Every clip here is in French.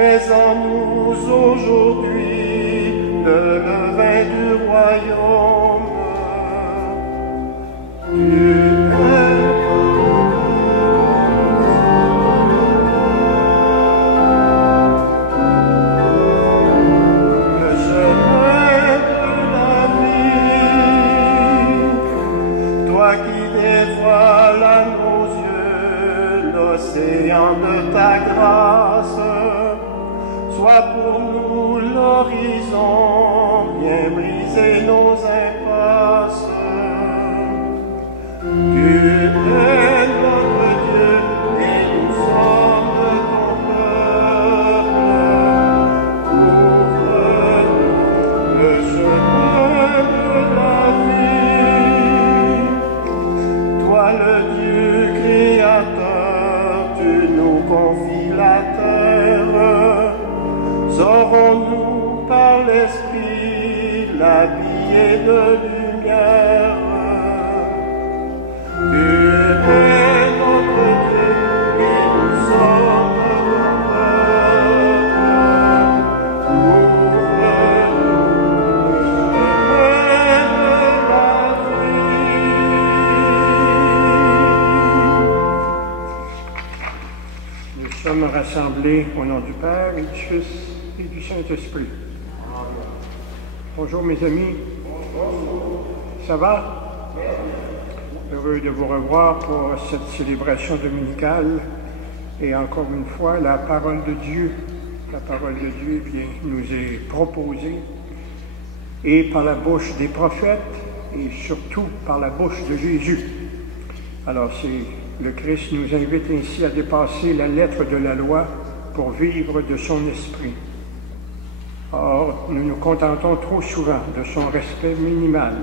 mais en nous aujourd'hui le levain du royaume. Le chemin de la vie, toi qui dévoiles à nos yeux l'océan de ta grâce, sois pour nous l'horizon, bien briser nos impasses. Tu es notre Dieu et nous sommes ton peuple. Ouvre-nous le chemin de la vie. Toi le Dieu créateur, tu nous confies la terre. Saurons-nous par l'Esprit l'habiller de lumière. Tu es notre Dieu et nous sommes ton peuple. Ouvre-nous le chemin de la vie. Nous sommes rassemblés au nom du Père et du Fils et du Saint-Esprit. Bonjour mes amis. Ça va? Heureux de vous revoir pour cette célébration dominicale et encore une fois la parole de Dieu nous est proposée et par la bouche des prophètes et surtout par la bouche de Jésus. Alors le Christ nous invite ainsi à dépasser la lettre de la loi pour vivre de son esprit. Or, nous nous contentons trop souvent de son respect minimal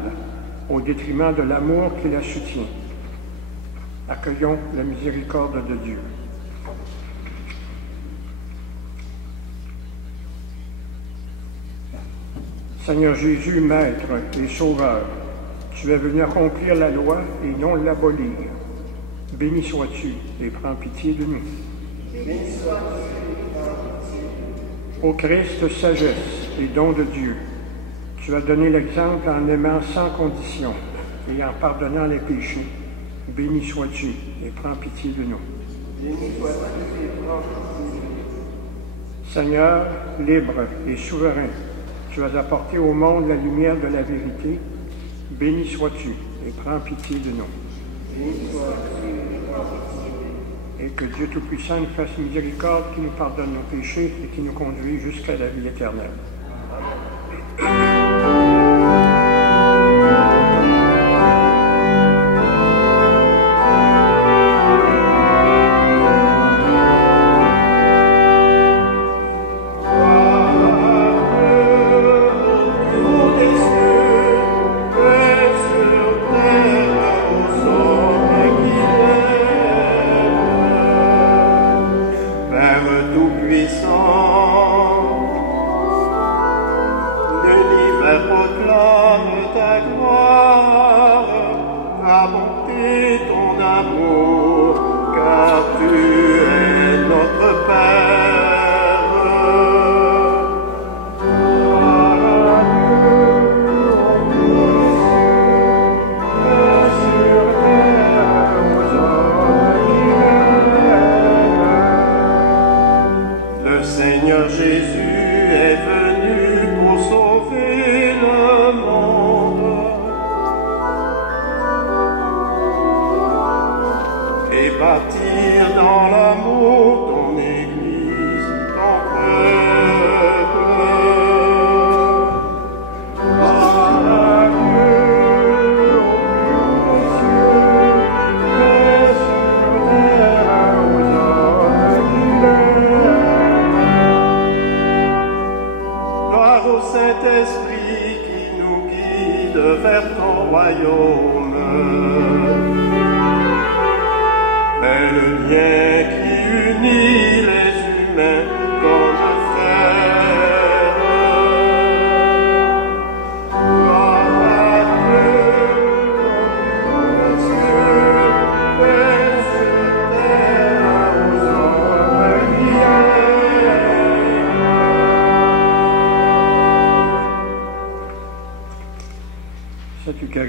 au détriment de l'amour qui la soutient. Accueillons la miséricorde de Dieu. Seigneur Jésus, Maître et Sauveur, tu es venu accomplir la loi et non l'abolir. Béni sois-tu et prends pitié de nous. Béni sois-tu et prends pitié. Ô Christ, sagesse et don de Dieu, tu as donné l'exemple en aimant sans condition et en pardonnant les péchés. Béni sois-tu et prends pitié de nous. Béni sois-tu et prends pitié. Seigneur, libre et souverain, tu as apporté au monde la lumière de la vérité. Béni sois-tu et prends pitié de nous. Béni sois-tu et prends pitié. Et que Dieu Tout-Puissant nous fasse miséricorde, qui nous pardonne nos péchés et qui nous conduit jusqu'à la vie éternelle.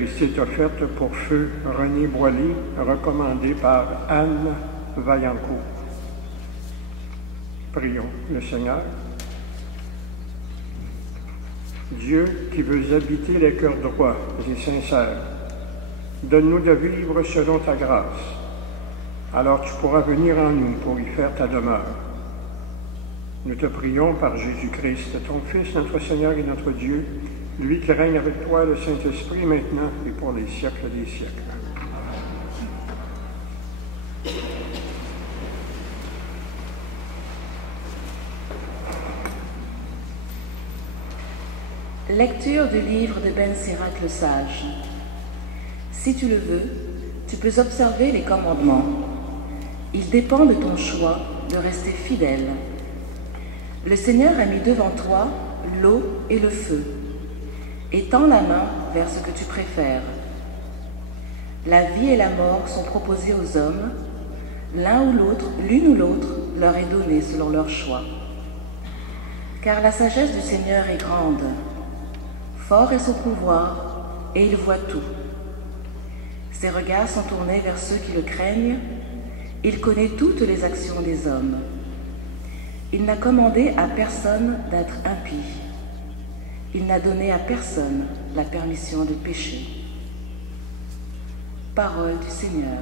L'Eucharistie est offerte pour feu René Boilly, recommandé par Anne Vaillancourt. Prions le Seigneur. Dieu qui veux habiter les cœurs droits et sincères, donne-nous de vivre selon ta grâce. Alors tu pourras venir en nous pour y faire ta demeure. Nous te prions par Jésus-Christ, ton Fils, notre Seigneur et notre Dieu, lui qui règne avec toi, le Saint-Esprit, maintenant et pour les siècles des siècles. Lecture du livre de Ben Sirac le Sage. Si tu le veux, tu peux observer les commandements. Il dépend de ton choix de rester fidèle. Le Seigneur a mis devant toi l'eau et le feu. Étends la main vers ce que tu préfères. La vie et la mort sont proposées aux hommes. L'un ou l'autre, l'une ou l'autre, leur est donnée selon leur choix. Car la sagesse du Seigneur est grande. Fort est son pouvoir, et il voit tout. Ses regards sont tournés vers ceux qui le craignent. Il connaît toutes les actions des hommes. Il n'a commandé à personne d'être impie. Il n'a donné à personne la permission de pécher. Parole du Seigneur.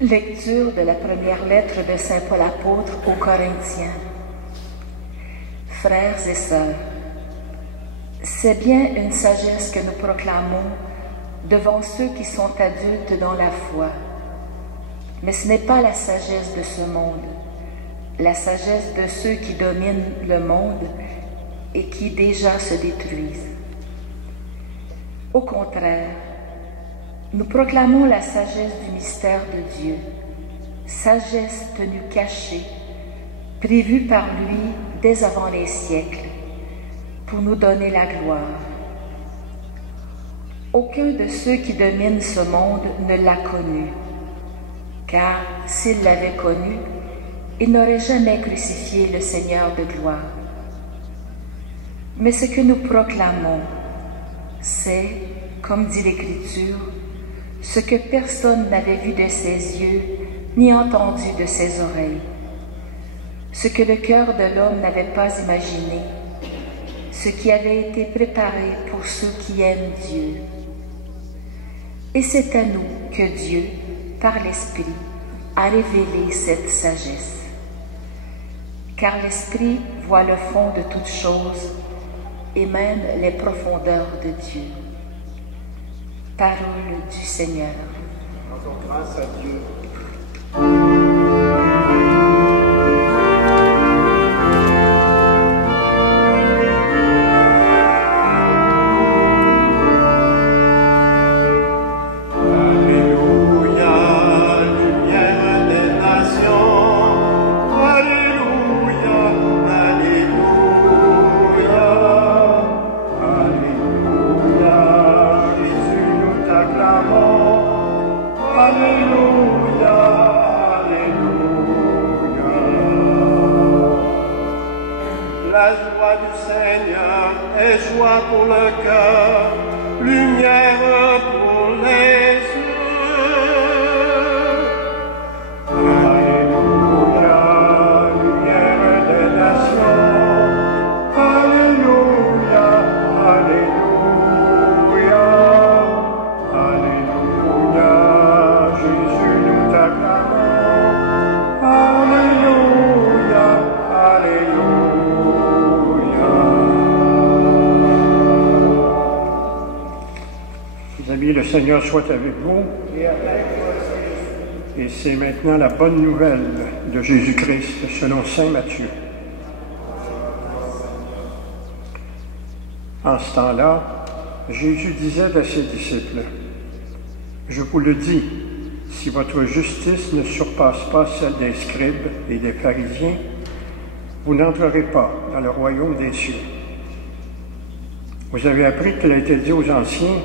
Lecture de la première lettre de Saint Paul apôtre aux Corinthiens. Frères et sœurs, c'est bien une sagesse que nous proclamons devant ceux qui sont adultes dans la foi. Mais ce n'est pas la sagesse de ce monde, la sagesse de ceux qui dominent le monde et qui déjà se détruisent. Au contraire, nous proclamons la sagesse du mystère de Dieu, sagesse tenue cachée, prévue par lui dès avant les siècles, pour nous donner la gloire. Aucun de ceux qui dominent ce monde ne l'a connu, car s'il l'avait connu, il n'aurait jamais crucifié le Seigneur de gloire. Mais ce que nous proclamons, c'est, comme dit l'Écriture, ce que personne n'avait vu de ses yeux, ni entendu de ses oreilles, ce que le cœur de l'homme n'avait pas imaginé, ce qui avait été préparé pour ceux qui aiment Dieu. Et c'est à nous que Dieu, par l'Esprit, a révélé cette sagesse. Car l'Esprit voit le fond de toutes choses et même les profondeurs de Dieu. Parole du Seigneur. Rendons grâce à Dieu. La joie du Seigneur est joie pour le cœur, lumière pour les yeux. Alléluia, lumière des nations. Alléluia, alléluia, alléluia, Jésus nous t'acclamons. Alléluia, alléluia. Amis, le Seigneur soit avec vous. Et c'est maintenant la bonne nouvelle de Jésus-Christ selon saint Matthieu. En ce temps-là, Jésus disait à ses disciples, « Je vous le dis, si votre justice ne surpasse pas celle des scribes et des pharisiens, vous n'entrerez pas dans le royaume des cieux. Vous avez appris qu'il a été dit aux anciens,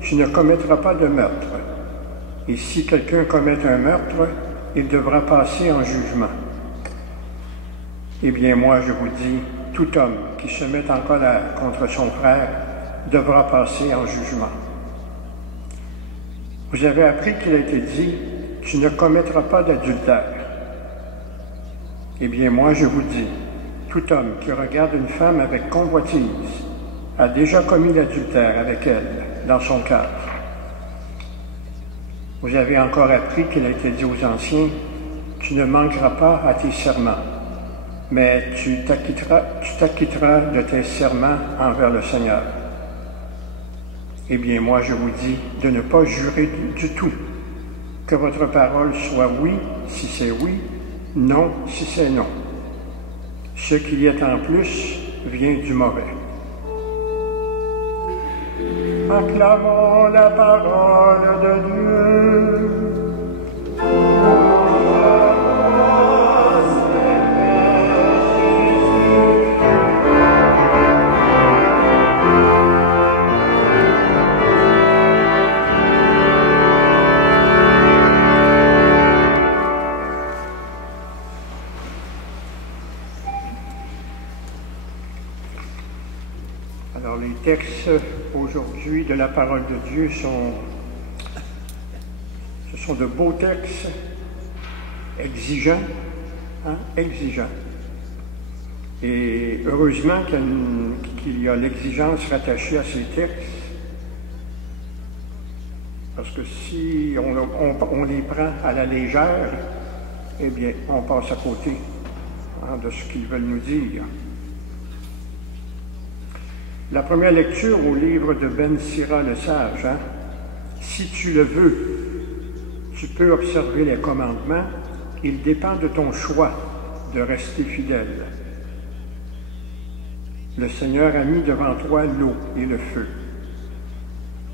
tu ne commettras pas de meurtre. Et si quelqu'un commet un meurtre, il devra passer en jugement. Eh bien, moi, je vous dis, tout homme qui se met en colère contre son frère devra passer en jugement. Vous avez appris qu'il a été dit, tu ne commettras pas d'adultère. Eh bien, moi, je vous dis, tout homme qui regarde une femme avec convoitise a déjà commis l'adultère avec elle dans son cœur. Vous avez encore appris qu'il a été dit aux anciens, tu ne manqueras pas à tes serments, mais tu t'acquitteras de tes serments envers le Seigneur. Eh bien, moi, je vous dis de ne pas jurer du tout, que votre parole soit oui si c'est oui, non si c'est non. Ce qui y est en plus vient du mauvais. Acclamons la parole de Dieu. Alors les textes aujourd'hui de la parole de Dieu sont de beaux textes, exigeants, exigeants. Et heureusement qu'il y a l'exigence rattachée à ces textes, parce que si on les prend à la légère, eh bien, on passe à côté de ce qu'ils veulent nous dire. La première lecture au livre de Ben Sira le Sage, si tu le veux, tu peux observer les commandements, il dépend de ton choix de rester fidèle. Le Seigneur a mis devant toi l'eau et le feu.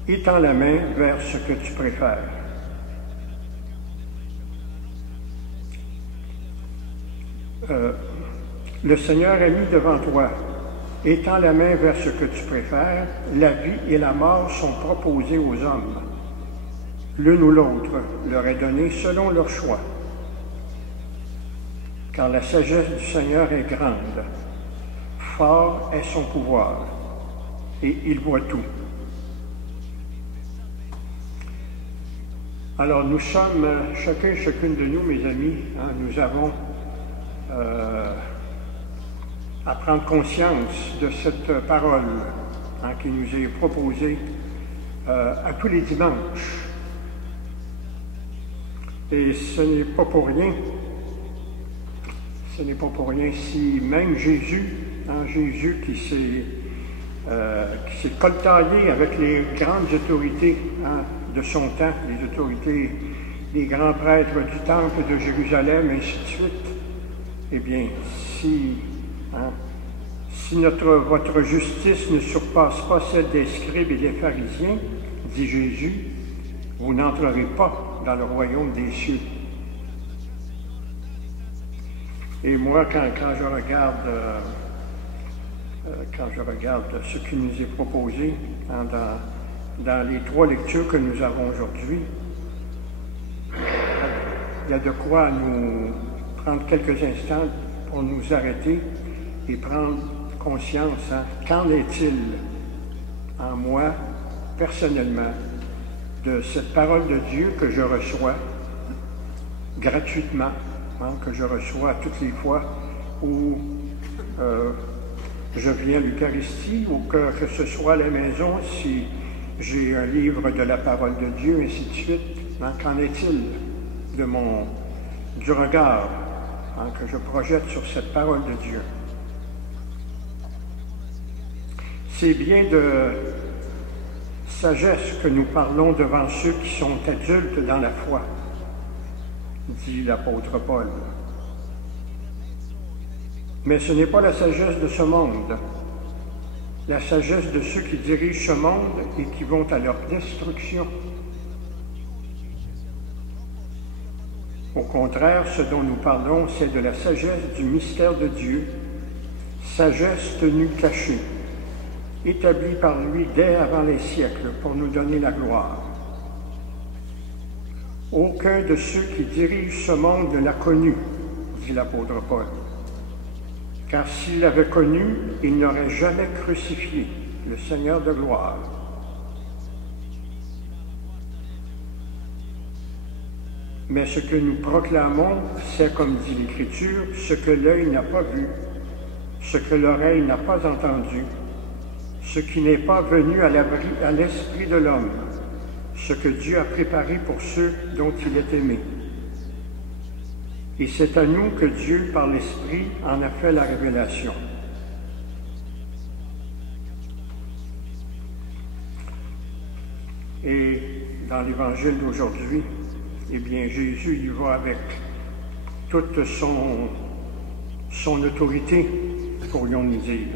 Étends la main vers ce que tu préfères. Le Seigneur a mis devant toi, étends la main vers ce que tu préfères, la vie et la mort sont proposées aux hommes. L'une ou l'autre leur est donnée selon leur choix. Car la sagesse du Seigneur est grande, fort est son pouvoir, et il voit tout. Alors nous sommes, chacune de nous, mes amis, nous avons à prendre conscience de cette parole qui nous est proposée à tous les dimanches. Et ce n'est pas pour rien, si même Jésus, Jésus qui s'est coltaillé avec les grandes autorités de son temps, les autorités des grands prêtres du temple de Jérusalem, ainsi de suite, eh bien, si votre justice ne surpasse pas celle des scribes et des pharisiens, dit Jésus, vous n'entrerez pas dans le royaume des cieux. Et moi, quand je regarde ce qui nous est proposé dans les 3 lectures que nous avons aujourd'hui, il y a de quoi nous prendre quelques instants pour nous arrêter et prendre conscience. Qu'en est-il en moi, personnellement, de cette parole de Dieu que je reçois gratuitement, que je reçois toutes les fois où je viens à l'Eucharistie ou que ce soit à la maison, si j'ai un livre de la parole de Dieu, ainsi de suite. Qu'en est-il du regard que je projette sur cette parole de Dieu? C'est bien de sagesse que nous parlons devant ceux qui sont adultes dans la foi, dit l'apôtre Paul. Mais ce n'est pas la sagesse de ce monde, la sagesse de ceux qui dirigent ce monde et qui vont à leur destruction. Au contraire, ce dont nous parlons, c'est de la sagesse du mystère de Dieu, sagesse tenue cachée, établie par lui dès avant les siècles pour nous donner la gloire. Aucun de ceux qui dirigent ce monde ne l'a connu, dit l'apôtre Paul. Car s'il l'avait connu, il n'aurait jamais crucifié le Seigneur de gloire. Mais ce que nous proclamons, c'est, comme dit l'Écriture, ce que l'œil n'a pas vu, ce que l'oreille n'a pas entendu, ce qui n'est pas venu à l'esprit de l'homme, ce que Dieu a préparé pour ceux dont il est aimé. Et c'est à nous que Dieu, par l'Esprit, en a fait la révélation. Et dans l'Évangile d'aujourd'hui, eh bien, Jésus y va avec toute son autorité, pourrions-nous dire.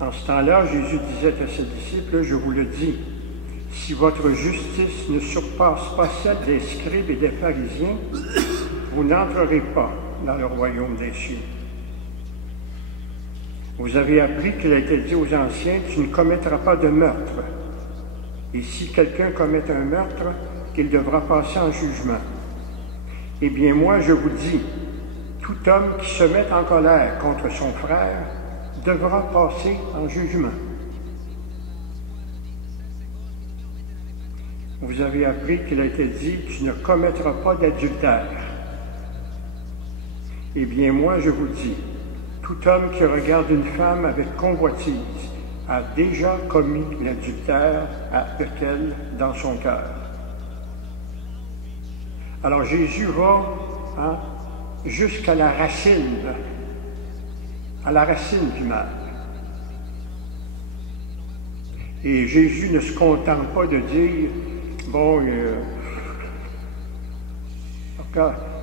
En ce temps-là, Jésus disait à ses disciples, je vous le dis, si votre justice ne surpasse pas celle des scribes et des pharisiens, vous n'entrerez pas dans le royaume des cieux. Vous avez appris qu'il a été dit aux anciens, tu ne commettras pas de meurtre. Et si quelqu'un commet un meurtre, qu'il devra passer en jugement. Eh bien, moi, je vous dis, tout homme qui se met en colère contre son frère devra passer en jugement. Vous avez appris qu'il a été dit, tu ne commettras pas d'adultère. Eh bien, moi, je vous dis, tout homme qui regarde une femme avec convoitise a déjà commis l'adultère avec elle dans son cœur. Alors Jésus va jusqu'à la racine du mal. Et Jésus ne se contente pas de dire, bon,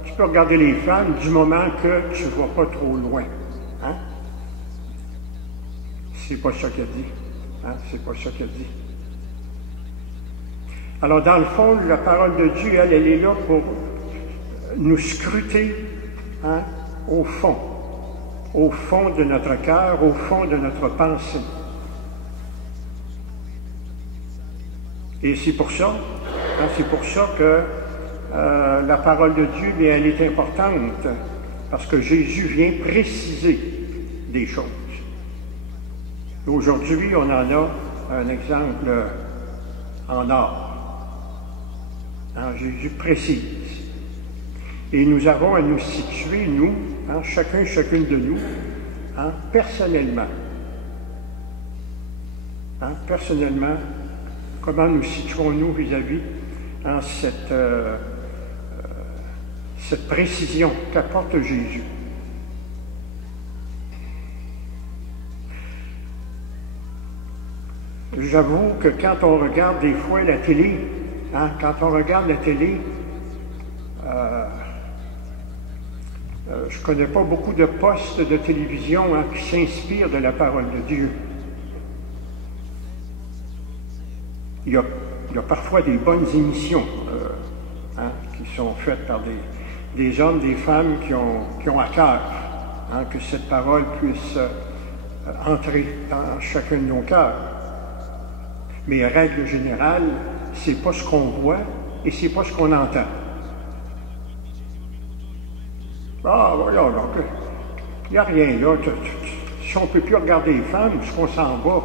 tu peux regarder les femmes du moment que tu ne vas pas trop loin. C'est pas ça qu'elle dit. C'est pas ça qu'elle dit. Alors, dans le fond, la parole de Dieu, elle est là pour nous scruter au fond de notre cœur, au fond de notre pensée. Et c'est pour ça que la parole de Dieu, bien, elle est importante, parce que Jésus vient préciser des choses. Aujourd'hui, on en a un exemple en or. Jésus précise. Et nous avons à nous situer, nous, chacune de nous, personnellement. Personnellement, comment nous situons-nous vis-à-vis cette précision qu'apporte Jésus. J'avoue que quand on regarde des fois la télé, je ne connais pas beaucoup de postes de télévision qui s'inspirent de la parole de Dieu. Il y a parfois des bonnes émissions qui sont faites par des hommes, des femmes qui ont à cœur que cette parole puisse entrer dans chacun de nos cœurs. Mais règle générale, c'est pas ce qu'on voit et c'est pas ce qu'on entend. Ah, voilà, donc, il n'y a rien là. Si on ne peut plus regarder les femmes, est-ce qu'on s'en va?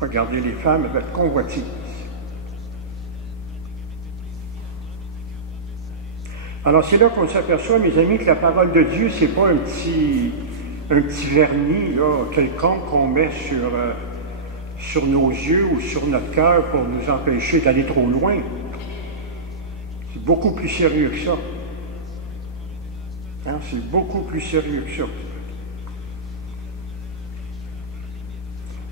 Regarder les femmes avec convoitise. Alors, c'est là qu'on s'aperçoit, mes amis, que la parole de Dieu, c'est pas un petit vernis là, quelconque qu'on met sur nos yeux ou sur notre cœur pour nous empêcher d'aller trop loin. C'est beaucoup plus sérieux que ça. C'est beaucoup plus sérieux que ça.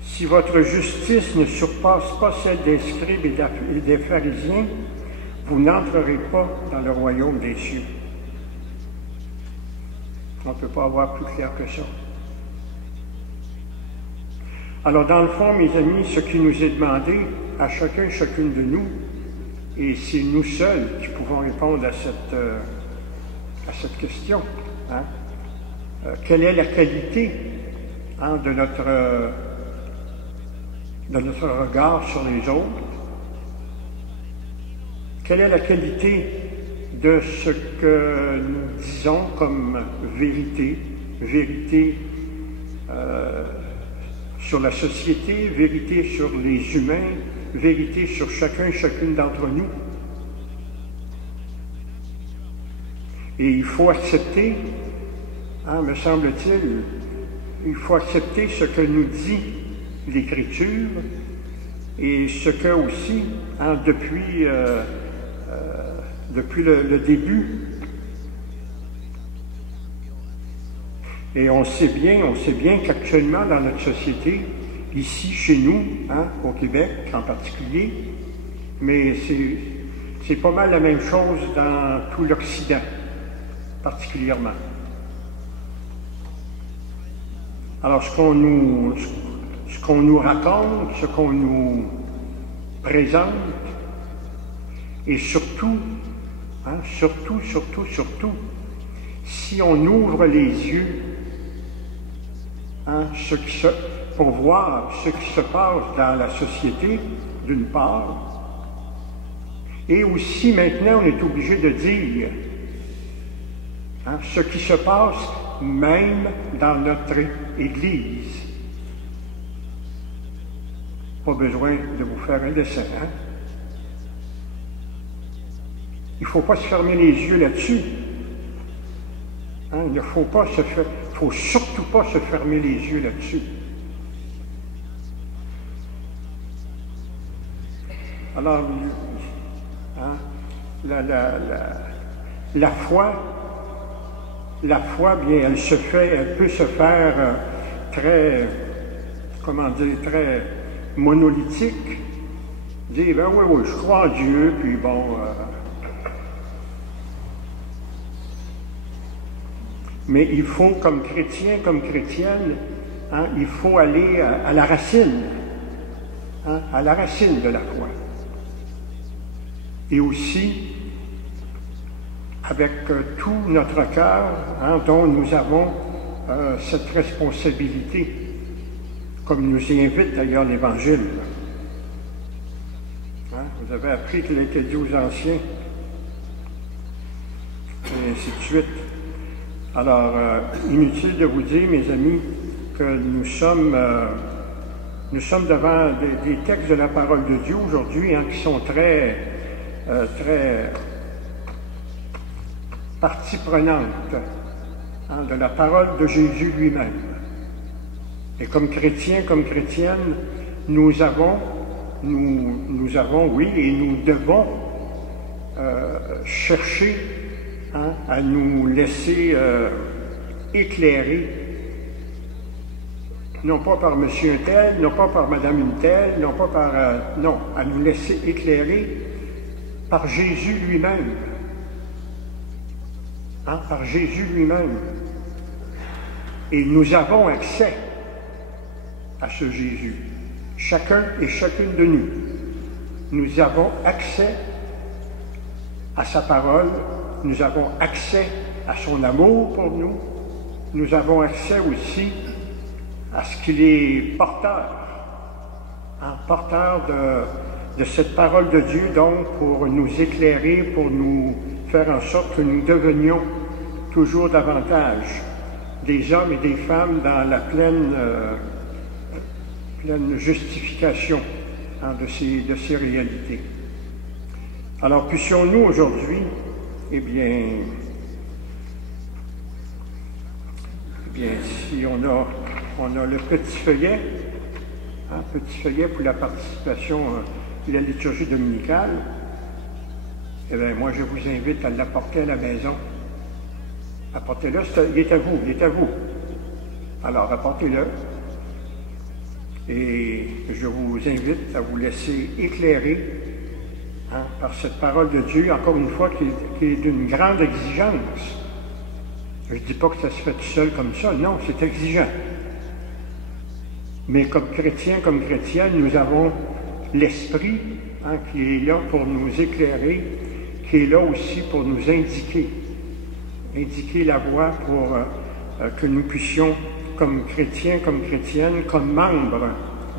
Si votre justice ne surpasse pas celle des scribes et des pharisiens, vous n'entrerez pas dans le royaume des cieux. On ne peut pas avoir plus clair que ça. Alors, dans le fond, mes amis, ce qui nous est demandé à chacune de nous, et c'est nous seuls qui pouvons répondre à cette question. Quelle est la qualité de notre regard sur les autres? Quelle est la qualité de ce que nous disons comme vérité sur la société, vérité sur les humains, vérité sur chacune d'entre nous? Et il faut accepter, me semble-t-il, il faut accepter ce que nous dit l'Écriture et ce que aussi, depuis le début. Et on sait bien qu'actuellement dans notre société, ici chez nous, au Québec en particulier, mais c'est pas mal la même chose dans tout l'Occident, particulièrement. Alors ce qu'on nous raconte, ce qu'on nous présente, et surtout, si on ouvre les yeux pour voir ce qui se passe dans la société, d'une part, et aussi maintenant on est obligé de dire ce qui se passe même dans notre Église. Pas besoin de vous faire un dessin, Il ne faut pas se fermer les yeux là-dessus. Il ne faut surtout pas se fermer les yeux là-dessus. Alors, la foi, bien, elle peut se faire très monolithique. Dire, oui, je crois en Dieu, puis bon. Mais il faut, comme chrétien, comme chrétienne, il faut aller à la racine, à la racine de la foi. Et aussi, avec tout notre cœur, dont nous avons cette responsabilité, comme nous y invite d'ailleurs l'Évangile. Vous avez appris qu'il a été dit aux anciens, et ainsi de suite. Alors, inutile de vous dire, mes amis, que nous sommes devant des textes de la parole de Dieu aujourd'hui qui sont très partie prenante de la parole de Jésus lui-même. Et comme chrétiens, comme chrétiennes, nous avons, oui, et nous devons chercher à nous laisser éclairer, non pas par monsieur un tel, non pas par madame une telle, non pas par... non, à nous laisser éclairer par Jésus lui-même. Par Jésus lui-même. Et nous avons accès à ce Jésus. Chacun et chacune de nous. Nous avons accès à sa parole, nous avons accès à son amour pour nous, nous avons accès aussi à ce qu'il est porteur, porteur de cette parole de Dieu, donc pour nous éclairer, pour nous faire en sorte que nous devenions toujours davantage des hommes et des femmes dans la pleine justification de ces réalités. Alors, puissions-nous aujourd'hui, eh bien, si on a le petit feuillet pour la participation à la liturgie dominicale, eh bien, moi, je vous invite à l'apporter à la maison. Apportez-le, il est à vous. Alors, apportez-le. Et je vous invite à vous laisser éclairer par cette parole de Dieu, encore une fois, qui est d'une grande exigence. Je ne dis pas que ça se fait tout seul comme ça, non, c'est exigeant. Mais comme chrétiens, comme chrétiennes, nous avons l'Esprit qui est là pour nous éclairer, qui est là aussi pour nous indiquer la voie pour que nous puissions, comme chrétiens, comme chrétiennes, comme membres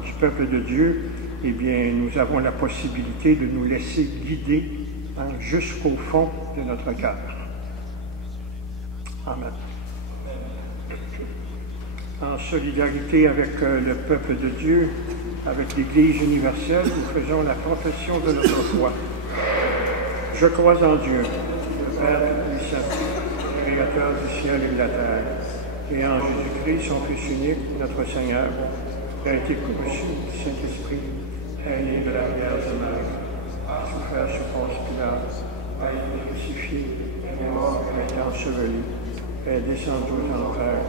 du peuple de Dieu, eh bien, nous avons la possibilité de nous laisser guider jusqu'au fond de notre cœur. Amen. En solidarité avec le peuple de Dieu, avec l'Église universelle, nous faisons la confession de notre foi. Je crois en Dieu, le Père puissant, Créateur du ciel et de la terre, et en Jésus-Christ, son Fils unique, notre Seigneur, qui a été conçu du Saint-Esprit, est né de la Vierge Marie, a souffert sous Ponce Pilate, a été crucifié, est mort, a été enseveli, est descendu aux enfers,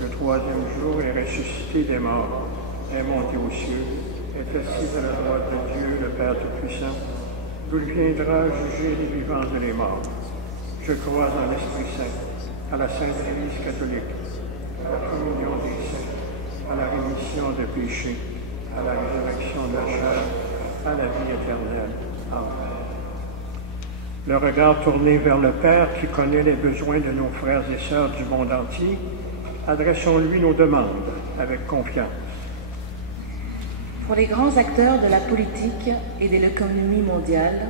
le troisième jour est ressuscité des morts, est monté aux cieux, est assis à la droite de Dieu, le Père Tout-Puissant, d'où il viendra juger les vivants et les morts. Je crois en l'Esprit Saint, à la Sainte Église catholique, à la communion des saints, à la rémission des péchés, à la résurrection de la chair, à la vie éternelle. Amen. Le regard tourné vers le Père qui connaît les besoins de nos frères et sœurs du monde entier, adressons-lui nos demandes avec confiance. Pour les grands acteurs de la politique et de l'économie mondiale,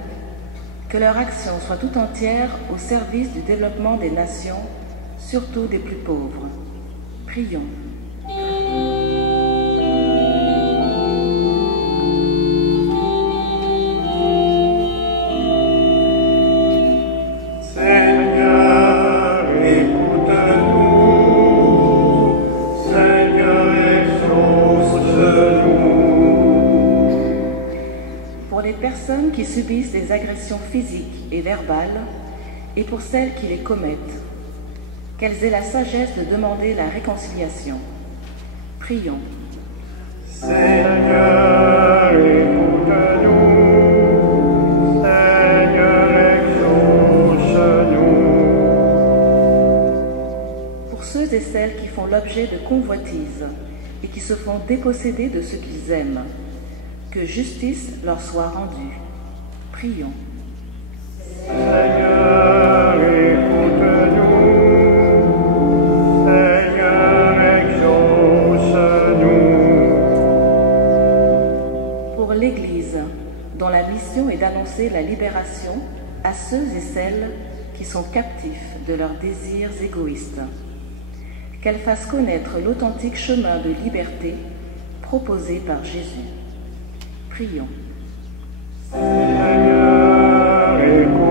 que leur action soit tout entière au service du développement des nations, surtout des plus pauvres. Prions. Qui subissent des agressions physiques et verbales, et pour celles qui les commettent, qu'elles aient la sagesse de demander la réconciliation. Prions. Seigneur, écoute-nous. Seigneur, exauce-nous. Pour ceux et celles qui font l'objet de convoitises et qui se font déposséder de ce qu'ils aiment, que justice leur soit rendue. Prions. Seigneur, écoute-nous. Seigneur, exauce-nous. Pour l'Église, dont la mission est d'annoncer la libération à ceux et celles qui sont captifs de leurs désirs égoïstes, qu'elle fasse connaître l'authentique chemin de liberté proposé par Jésus. Prions. Seigneur, écoute-nous.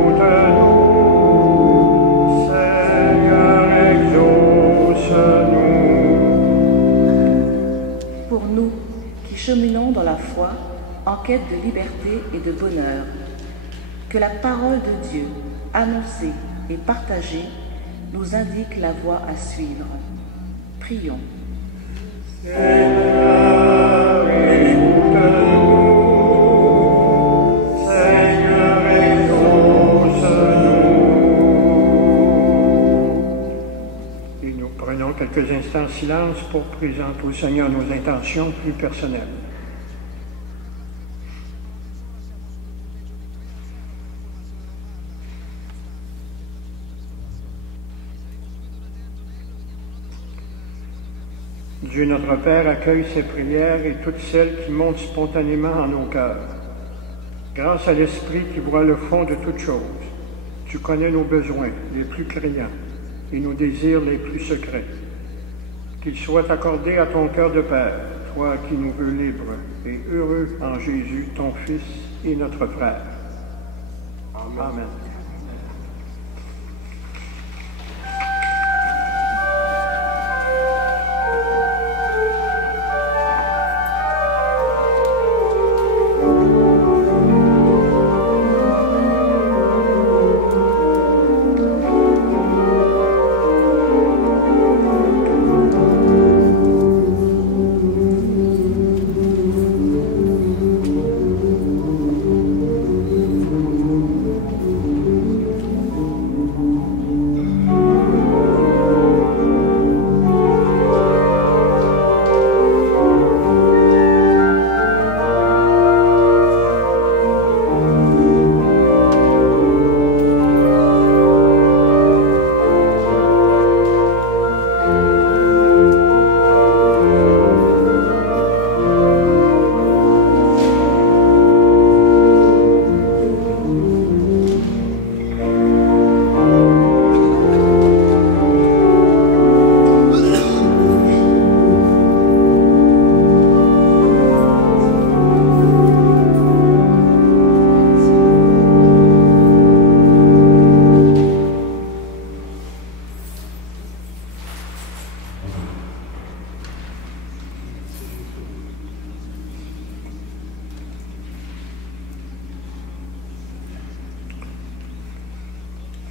quête de liberté et de bonheur. Que la parole de Dieu, annoncée et partagée, nous indique la voie à suivre. Prions. Seigneur, écoute-nous. Seigneur, exauce-nous. Et nous prenons quelques instants de silence pour présenter au Seigneur nos intentions plus personnelles. Dieu notre Père accueille ces prières et toutes celles qui montent spontanément en nos cœurs. Grâce à l'Esprit qui voit le fond de toutes choses, tu connais nos besoins les plus criants et nos désirs les plus secrets. Qu'il soit accordé à ton cœur de Père, toi qui nous veux libres et heureux en Jésus, ton Fils et notre frère. Amen. Amen.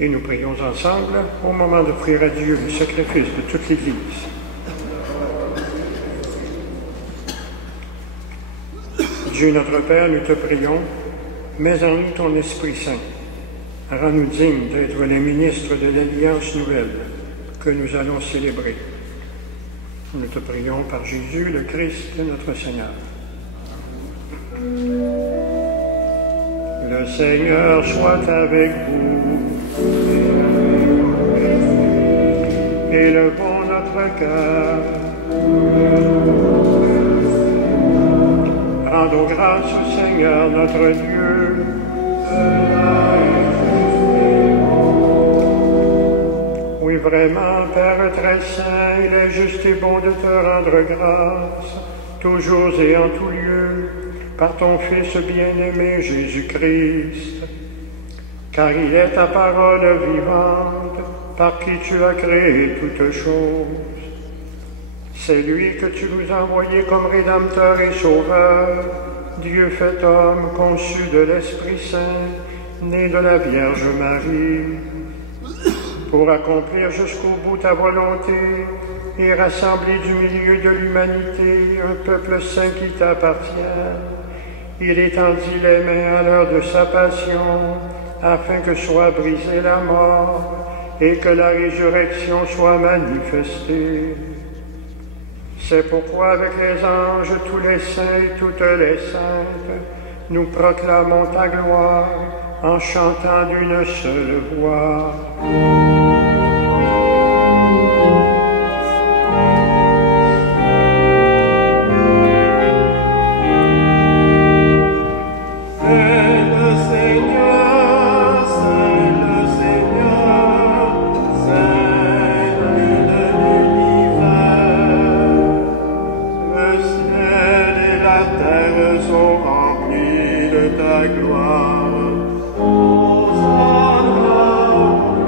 Et nous prions ensemble au moment d'offrir à Dieu le sacrifice de toute l'Église. Dieu notre Père, nous te prions, mets en nous ton Esprit Saint. Rends-nous dignes d'être les ministres de l'Alliance nouvelle que nous allons célébrer. Nous te prions par Jésus, le Christ, notre Seigneur. Le Seigneur soit avec vous. Et le bon notre cœur. Rendons grâce au Seigneur notre Dieu. Oui, vraiment, Père très saint, il est juste et bon de te rendre grâce, toujours et en tout lieu, par ton Fils bien-aimé Jésus-Christ. Car il est ta parole vivante, par qui tu as créé toutes choses. C'est lui que tu nous as envoyé comme Rédempteur et Sauveur, Dieu fait homme, conçu de l'Esprit Saint, né de la Vierge Marie, pour accomplir jusqu'au bout ta volonté et rassembler du milieu de l'humanité un peuple saint qui t'appartient. Il étendit les mains à l'heure de sa passion, afin que soit brisée la mort et que la résurrection soit manifestée. C'est pourquoi avec les anges, tous les saints et toutes les saintes, nous proclamons ta gloire en chantant d'une seule voix. Gloire, Hosanna,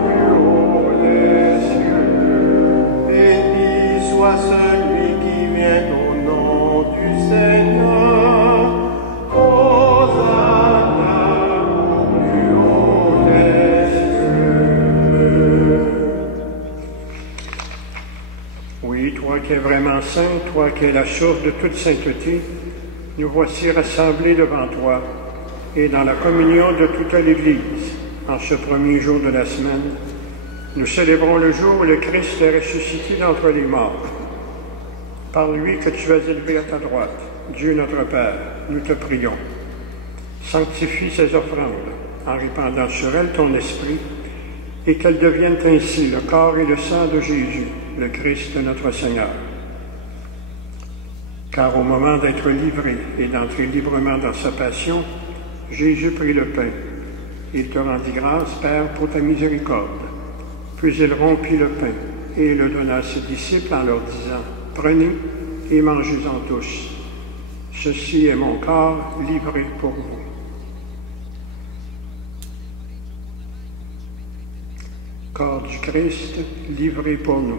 plus haut Demeurant saint, toi qui es la source de toute sainteté, nous voici rassemblés devant toi et dans la communion de toute l'Église, en ce premier jour de la semaine, nous célébrons le jour où le Christ est ressuscité d'entre les morts. Par lui que tu as élevé à ta droite, Dieu notre Père, nous te prions. Sanctifie ces offrandes en répandant sur elles ton esprit et qu'elles deviennent ainsi le corps et le sang de Jésus, le Christ notre Seigneur. Car au moment d'être livré et d'entrer librement dans sa passion, Jésus prit le pain. Il te rendit grâce, Père, pour ta miséricorde. Puis il rompit le pain et le donna à ses disciples en leur disant, « Prenez et mangez-en tous. Ceci est mon corps livré pour vous. » Corps du Christ livré pour nous.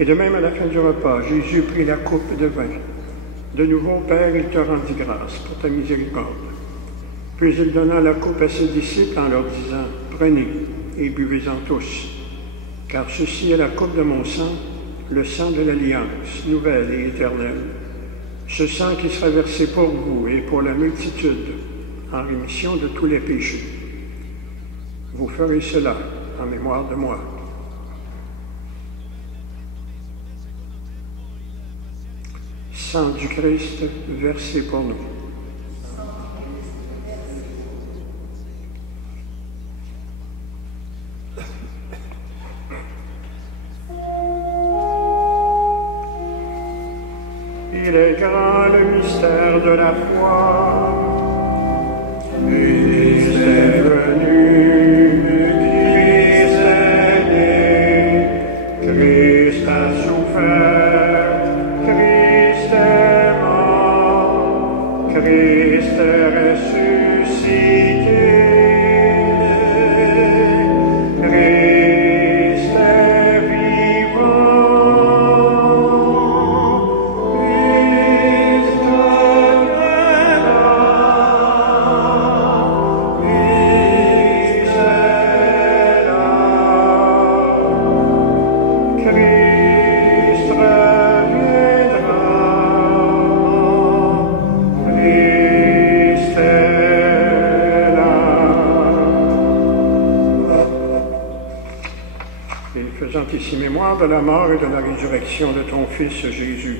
Et de même à la fin du repas, Jésus prit la coupe de vin. De nouveau, Père, il te rendit grâce pour ta miséricorde. Puis il donna la coupe à ses disciples en leur disant, « Prenez et buvez-en tous, car ceci est la coupe de mon sang, le sang de l'alliance, nouvelle et éternelle. Ce sang qui sera versé pour vous et pour la multitude, en rémission de tous les péchés. Vous ferez cela en mémoire de moi. » Sang du Christ versé pour nous. Il est grand le mystère de la foi. Christ est venu, Christ est né, Christ a souffert, Christ est mort, Christ est ressuscité, Christ est vivant, Christ reviendra, Christ est là, Christ reviendra, Christ est là. Et faisant ici mémoire de la mort et de la résurrection de ton Fils Jésus,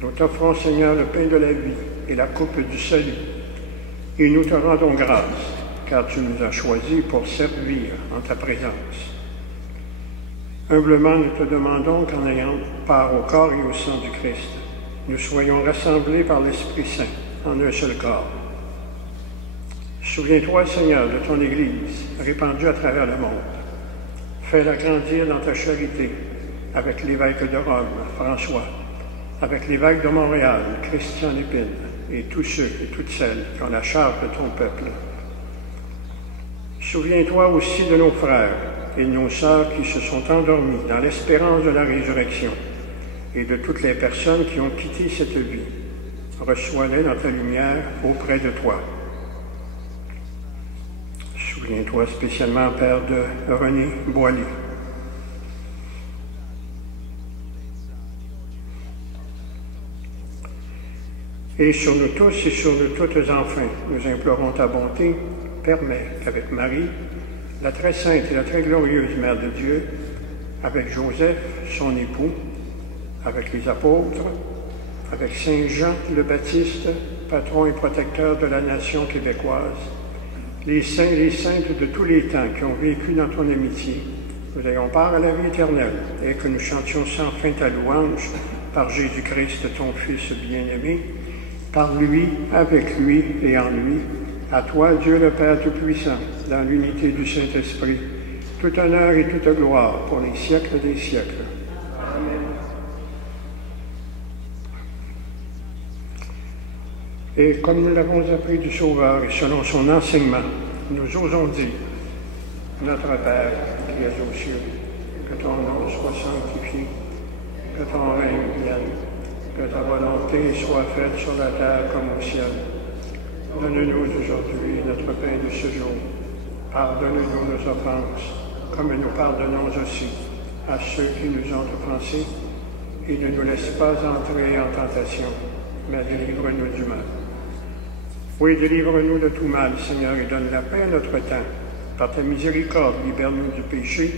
nous t'offrons, Seigneur, le pain de la vie et la coupe du salut. Et nous te rendons grâce, car tu nous as choisis pour servir en ta présence. Humblement, nous te demandons qu'en ayant part au corps et au sang du Christ, nous soyons rassemblés par l'Esprit Saint en un seul corps. Souviens-toi, Seigneur, de ton Église répandue à travers le monde. Fais-la grandir dans ta charité avec l'évêque de Rome, François, avec l'évêque de Montréal, Christian Lépine, et tous ceux et toutes celles qui ont la charge de ton peuple. Souviens-toi aussi de nos frères et de nos sœurs qui se sont endormis dans l'espérance de la résurrection et de toutes les personnes qui ont quitté cette vie. Reçois-les dans ta lumière auprès de toi. Souviens-toi spécialement, Père, de René Boilly. Et sur nous tous et sur nous toutes enfin, nous implorons ta bonté. Permets qu'avec Marie, la très sainte et la très glorieuse Mère de Dieu, avec Joseph, son époux, avec les apôtres, avec Saint Jean le Baptiste, patron et protecteur de la nation québécoise, les saints et les saintes de tous les temps qui ont vécu dans ton amitié, nous ayons part à la vie éternelle et que nous chantions sans fin ta louange par Jésus-Christ, ton Fils bien-aimé, par lui, avec lui et en lui, à toi, Dieu le Père Tout-Puissant, dans l'unité du Saint-Esprit, tout honneur et toute gloire pour les siècles des siècles. Amen. Et comme nous l'avons appris du Sauveur et selon son enseignement, nous osons dire, Notre Père qui es aux cieux, que ton nom soit sanctifié, que ton règne vienne, que ta volonté soit faite sur la terre comme au ciel. Donne-nous aujourd'hui notre pain de ce jour. Pardonne-nous nos offenses, comme nous pardonnons aussi à ceux qui nous ont offensés. Et ne nous laisse pas entrer en tentation, mais délivre-nous du mal. Oui, délivre-nous de tout mal, Seigneur, et donne la paix à notre temps. Par ta miséricorde, libère-nous du péché,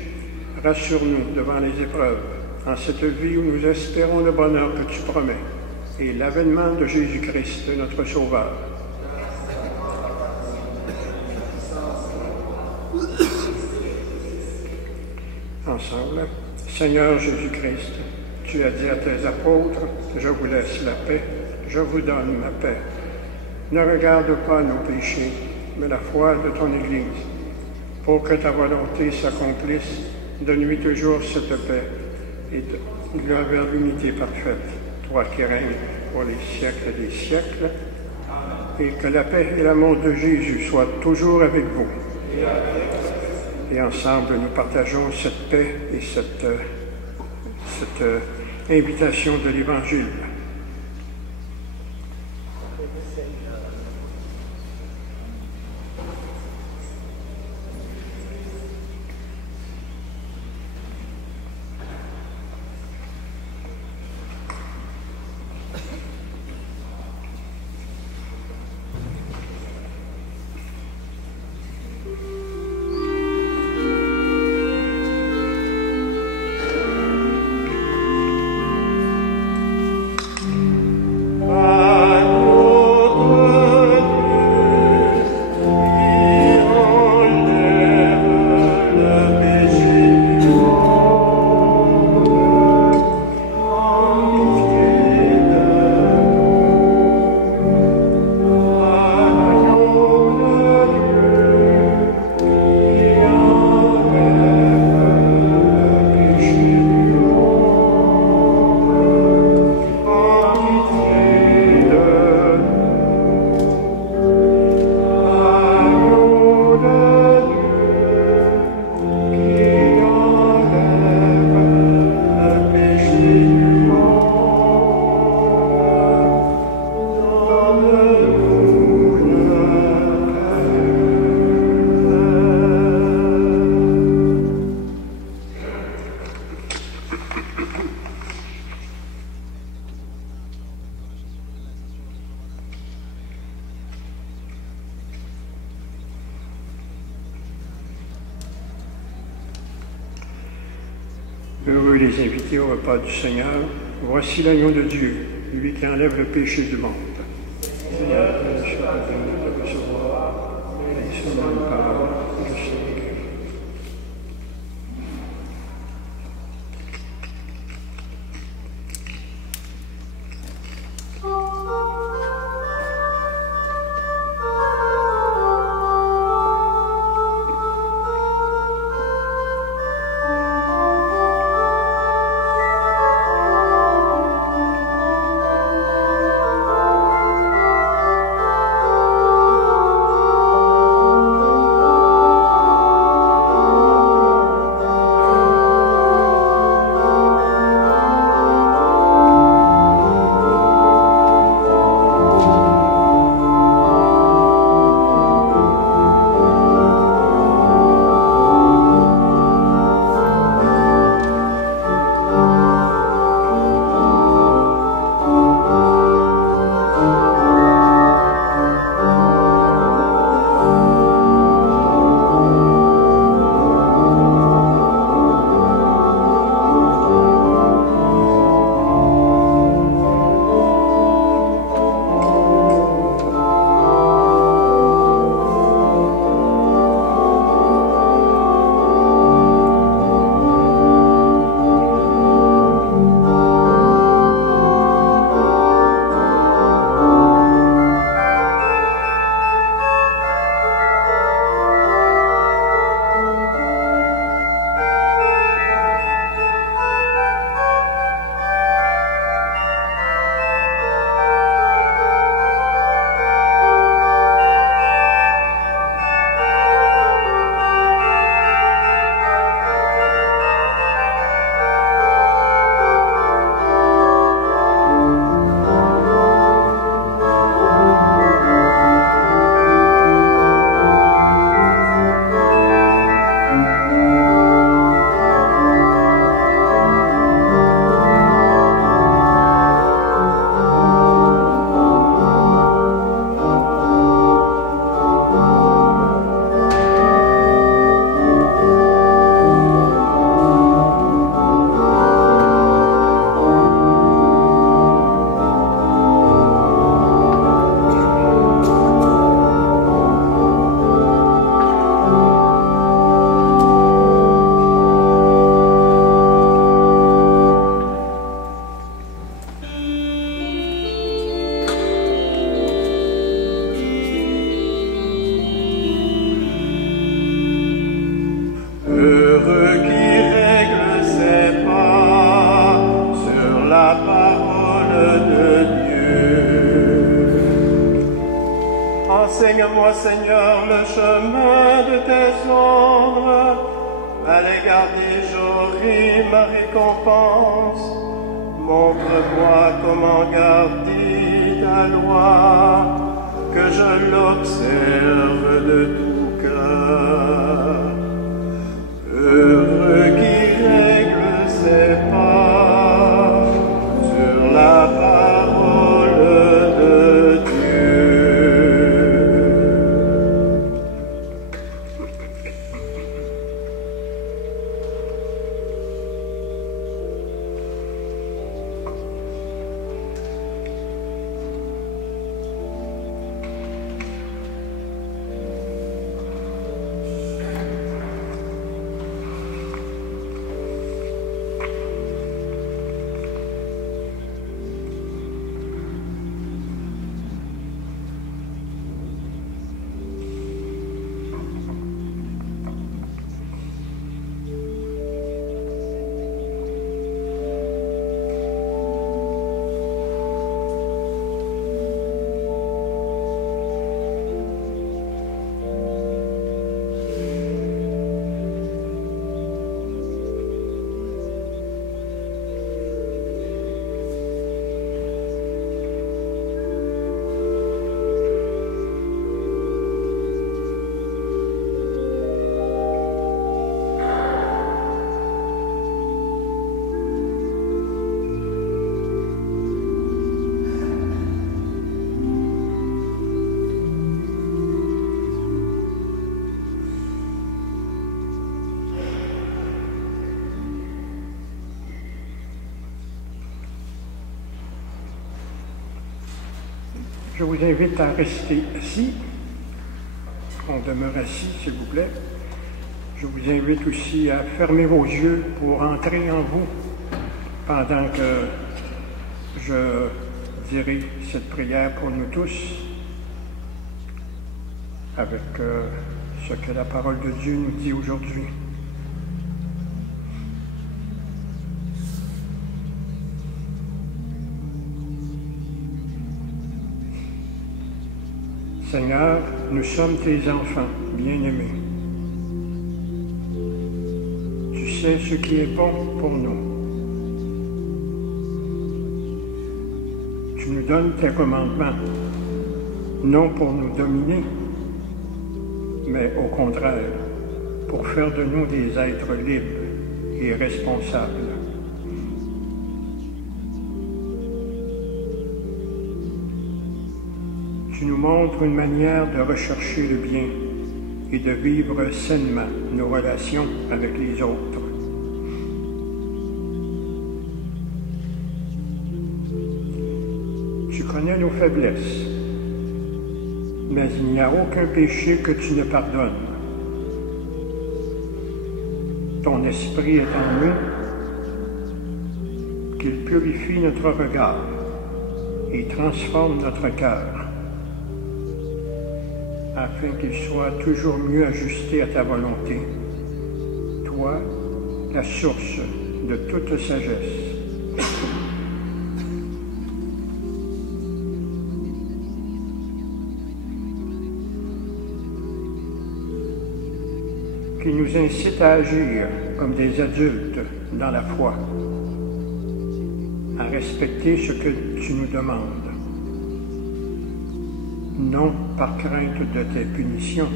rassure-nous devant les épreuves, en cette vie où nous espérons le bonheur que tu promets, et l'avènement de Jésus-Christ, notre Sauveur. Ensemble, Seigneur Jésus-Christ, tu as dit à tes apôtres, je vous laisse la paix, je vous donne ma paix. Ne regarde pas nos péchés, mais la foi de ton Église. Pour que ta volonté s'accomplisse, donne-lui toujours cette paix et de vers l'unité parfaite, toi qui règnes pour les siècles des siècles, et que la paix et l'amour de Jésus soient toujours avec vous. Et ensemble, nous partageons cette paix et cette invitation de l'Évangile. Heureux les invités au repas du Seigneur, voici l'agneau de Dieu, lui qui enlève le péché du monde. Seigneur, je suis digne de te recevoir, mais seulement une parole, je sais. Oh Enseigne-moi, Seigneur, le chemin de tes ordres. À l'égard des jours, ma récompense. Montre-moi comment garder ta loi, que je l'observe de tout cœur. Heureux qui règle ses pas sur la parole de Dieu. Je vous invite à rester assis. On demeure assis, s'il vous plaît. Je vous invite aussi à fermer vos yeux pour entrer en vous pendant que je dirai cette prière pour nous tous avec ce que la parole de Dieu nous dit aujourd'hui. Seigneur, nous sommes tes enfants bien-aimés. Tu sais ce qui est bon pour nous. Tu nous donnes tes commandements, non pour nous dominer, mais au contraire, pour faire de nous des êtres libres et responsables. Tu nous montres une manière de rechercher le bien et de vivre sainement nos relations avec les autres. Tu connais nos faiblesses, mais il n'y a aucun péché que tu ne pardonnes. Ton esprit est en nous, qu'il purifie notre regard et transforme notre cœur, afin qu'il soit toujours mieux ajusté à ta volonté, toi, la source de toute sagesse. Qui nous incite à agir comme des adultes dans la foi, à respecter ce que tu nous demandes, non par crainte de tes punitions,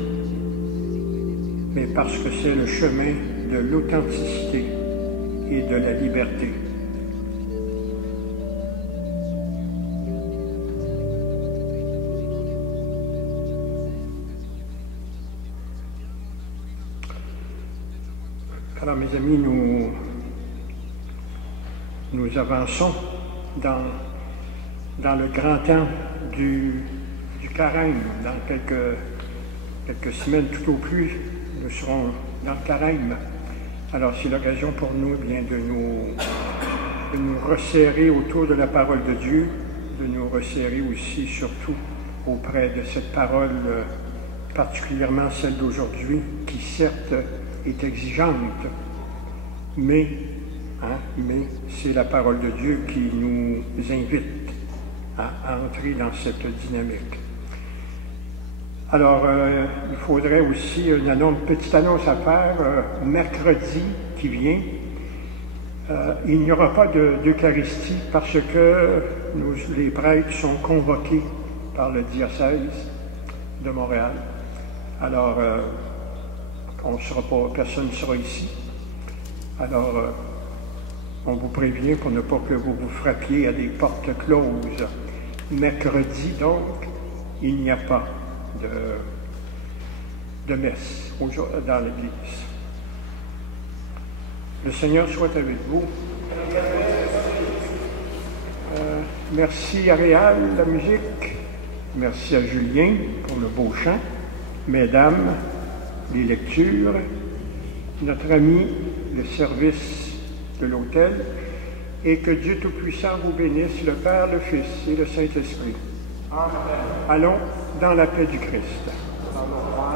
mais parce que c'est le chemin de l'authenticité et de la liberté. Alors, mes amis, nous avançons dans le grand temps du carême. Dans quelques semaines tout au plus, nous serons dans le carême. Alors, c'est l'occasion pour nous bien de nous resserrer autour de la parole de Dieu, de nous resserrer aussi, surtout, auprès de cette parole, particulièrement celle d'aujourd'hui, qui certes est exigeante, mais c'est la parole de Dieu qui nous invite à entrer dans cette dynamique. Alors, il faudrait aussi une petite annonce à faire. Mercredi qui vient, il n'y aura pas d'Eucharistie parce que les prêtres sont convoqués par le diocèse de Montréal. Alors, personne ne sera ici. Alors, on vous prévient pour ne pas que vous vous frappiez à des portes closes. Mercredi, donc, il n'y a pas de messe dans l'Église. Le Seigneur soit avec vous. Merci à Réal, la musique. Merci à Julien pour le beau chant. Mesdames, les lectures. Notre ami, le service de l'autel. Et que Dieu Tout-Puissant vous bénisse, le Père, le Fils et le Saint-Esprit. Amen. Allons dans la paix du Christ. Amen.